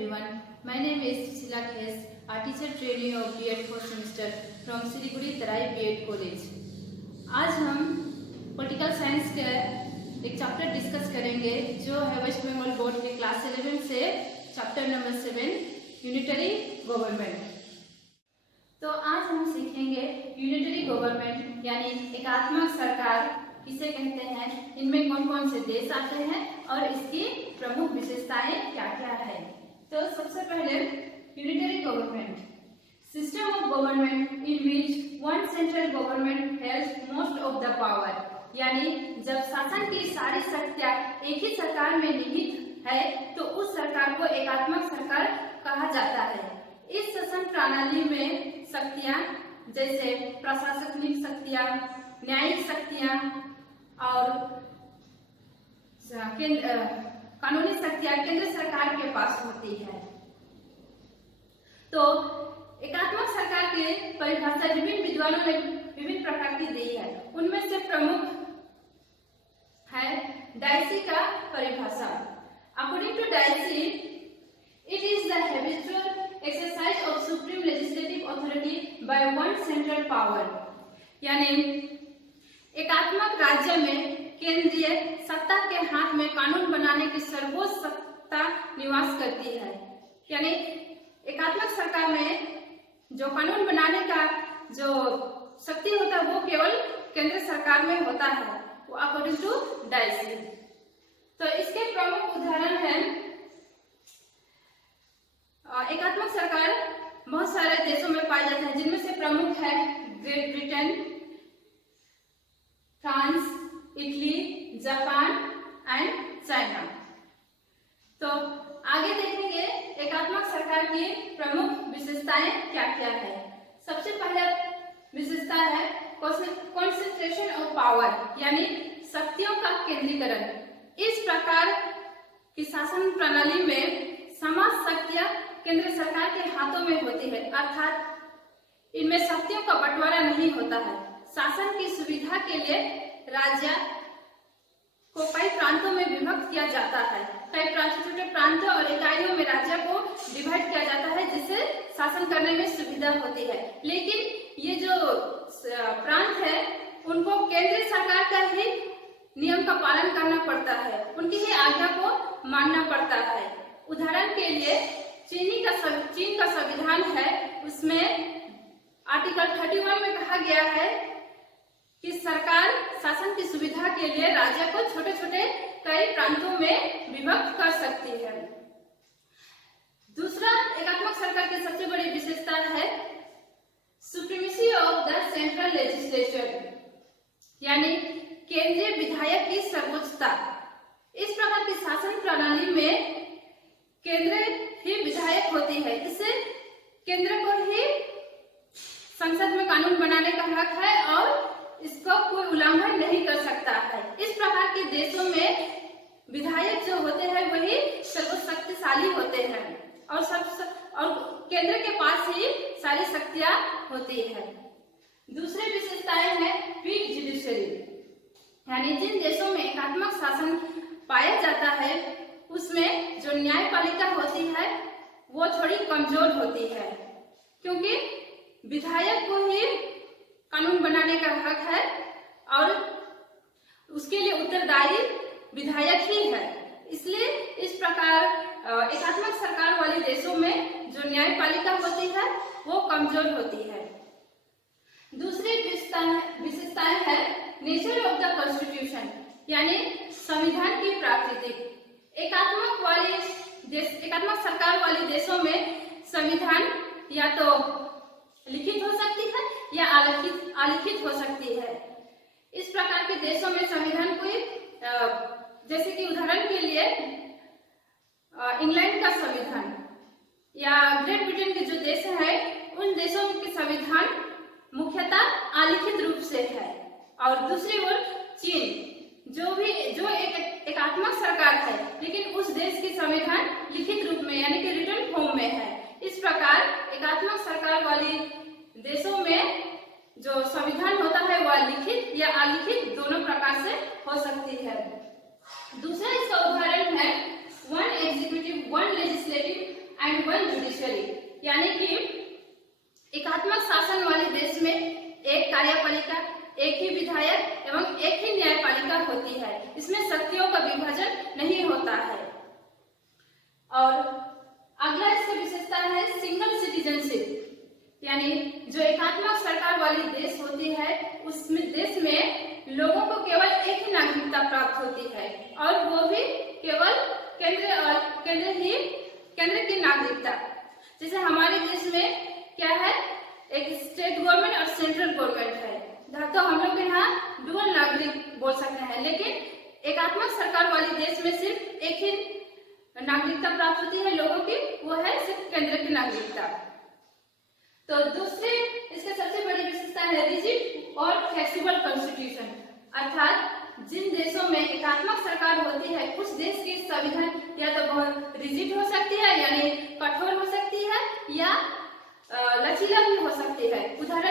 everyone. My name is Susila Khes, a teacher trainee of B.Ed 4th semester from Siliguri Tarai B.Ed College. आज हम political science के एक chapter discuss करेंगे जो है waste Bengal board के क्लास 11 से चैप्टर नंबर 7 यूनिटरी गवर्नमेंट। तो आज हम सीखेंगे यूनिटरी गवर्नमेंट यानी एकात्मक सरकार किसे कहते हैं, इनमें कौन कौन से देश आते हैं और इसकी प्रमुख विशेषताएं क्या क्या है। तो सबसे पहले unitary government, system of government in which one central government has most of the power, यानी जब शासन की सारी शक्तियां एक ही सरकार में निहित है तो उस सरकार को एकात्मक सरकार कहा जाता है। इस शासन प्रणाली में शक्तियां जैसे प्रशासनिक शक्तियां, न्यायिक शक्तियां और कानूनी शक्तियां केंद्र सरकार के पास होती है। तो एकात्मक सरकार की परिभाषा विभिन्न विद्वानों ने विभिन्न प्रकार की दी है। उनमें से प्रमुख है डायसी का परिभाषा। According to Dicey, it is the habitual exercise of supreme legislative authority by one central power, यानी एकात्मक राज्य में केंद्रीय सत्ता के हाथ में कानून बनाने की सर्वोच्च सत्ता निवास करती है। यानी एकात्मक सरकार में जो कानून बनाने का जो शक्ति होता है वो केवल केंद्र सरकार में होता है, वो अकॉर्डिंग टू डायसी। तो इसके प्रमुख उदाहरण हैं, एकात्मक सरकार बहुत सारे देशों में पाए जाते हैं, जिनमें से प्रमुख है great Britain, France, Italy, Japan and China. तो आगे देखेंगे एकात्मक सरकार की प्रमुख विशेषताएं क्या क्या है। सबसे पहले विशेषता है कॉन्सेंट्रेशन ऑफ पावर, यानी शक्तियों का केंद्रीकरण। इस प्रकार की शासन प्रणाली में समाज शक्तियां केंद्र सरकार के हाथों में होती है, अर्थात इनमें शक्तियों का बंटवारा नहीं होता है। शासन की सुविधा के लिए राज्य को कई प्रांतों में विभक्त किया जाता है। कई छोटे प्रांतों और इकाइयों में राज्य को डिवाइड किया जाता है, जिससे शासन करने में सुविधा होती है। लेकिन ये जो प्रांत है उनको केंद्र सरकार का ही नियम का पालन करना पड़ता है, उनकी ही आज्ञा को मानना पड़ता है। उदाहरण के लिए चीन का संविधान है, उसमें आर्टिकल 31 में कहा गया है कि सरकार शासन की सुविधा के लिए राज्य को छोटे छोटे कई प्रांतों में विभक्त कर सकती है। दूसरा एकात्मक सरकार की सबसे बड़ी विशेषता है supremacy of the central legislature, यानी केंद्रीय विधायक की सर्वोच्चता। इस प्रकार की शासन प्रणाली में केंद्र ही विधायक होती है, इससे केंद्र को ही संसद में कानून बनाने का हक है और इसको कोई उल्लंघन नहीं कर सकता है। इस प्रकार के देशों में विधायक जो होते हैं वही सर्वशक्तिशाली होते हैं और केंद्र के पास ही सारी शक्तियां होती है। दूसरी विशेषताएं हैं वीक जुडिशरी, यानी जिन देशों में एकात्मक शासन पाया जाता है उसमें जो न्यायपालिका होती है वो थोड़ी कमजोर होती है, क्योंकि विधायक को ही कानून बनाने का हक है और उसके लिए उत्तरदायी विधायक ही है। इसलिए इस प्रकार एकात्मक सरकार वाले देशों में जो न्यायपालिका होती है वो कमजोर होती है। दूसरी विशेषताएं है नेचर ऑफ द कॉन्स्टिट्यूशन, यानी संविधान की प्रकृति। एकात्मक सरकार वाले देशों में संविधान या तो लिखित हो सकती है या अलिखित हो सकती है। इस प्रकार के देशों में संविधान कोई जैसे कि उदाहरण के लिए इंग्लैंड का संविधान या ग्रेट ब्रिटेन के जो देश है उन देशों के संविधान मुख्यतः अलिखित रूप से है। और दूसरी ओर चीन जो एक एकात्मक सरकार है लेकिन उस देश की संविधान लिखित रूप में यानी कि रिटन फॉर्म में है। इस प्रकार एकात्मक सरकार वाली देशों में जो संविधान होता है वह लिखित या अलिखित दोनों प्रकार से हो सकती है। दूसरा इसका उदाहरण है वन एग्जीक्यूटिव, वन लेजिस्लेटिव यानी कि एकात्मक शासन वाले देश में एक कार्यपालिका, एक ही विधायक एवं एक ही न्यायपालिका होती है। इसमें शक्तियों का विभाजन नहीं होता है। और अगला इसका विशेषता है सिंगल सिटीजनशिप, यानी जो एकात्मक सरकार वाली देश होती है उसमें देश में लोगों को केवल एक ही नागरिकता प्राप्त होती है और वो भी केवल केंद्र की नागरिकता। जैसे हमारे देश में क्या है, एक स्टेट गवर्नमेंट और सेंट्रल गवर्नमेंट है, तो हम लोग यहाँ डुअल नागरिक बोल सकते हैं। लेकिन एकात्मक सरकार वाली देश में सिर्फ एक ही नागरिकता प्राप्त होती है लोगों की, वो है सिर्फ केंद्र की नागरिकता। तो दूसरे इसके सबसे बड़ी विशेषता है रिजिड और फ्लेक्सिबल कॉन्स्टिट्यूशन, अर्थात जिन देशों में एकात्मक सरकार होती है उस देश की संविधान या तो बहुत रिजिड हो सकती है यानी कठोर हो सकती है या लचीला भी हो सकती है। उदाहरण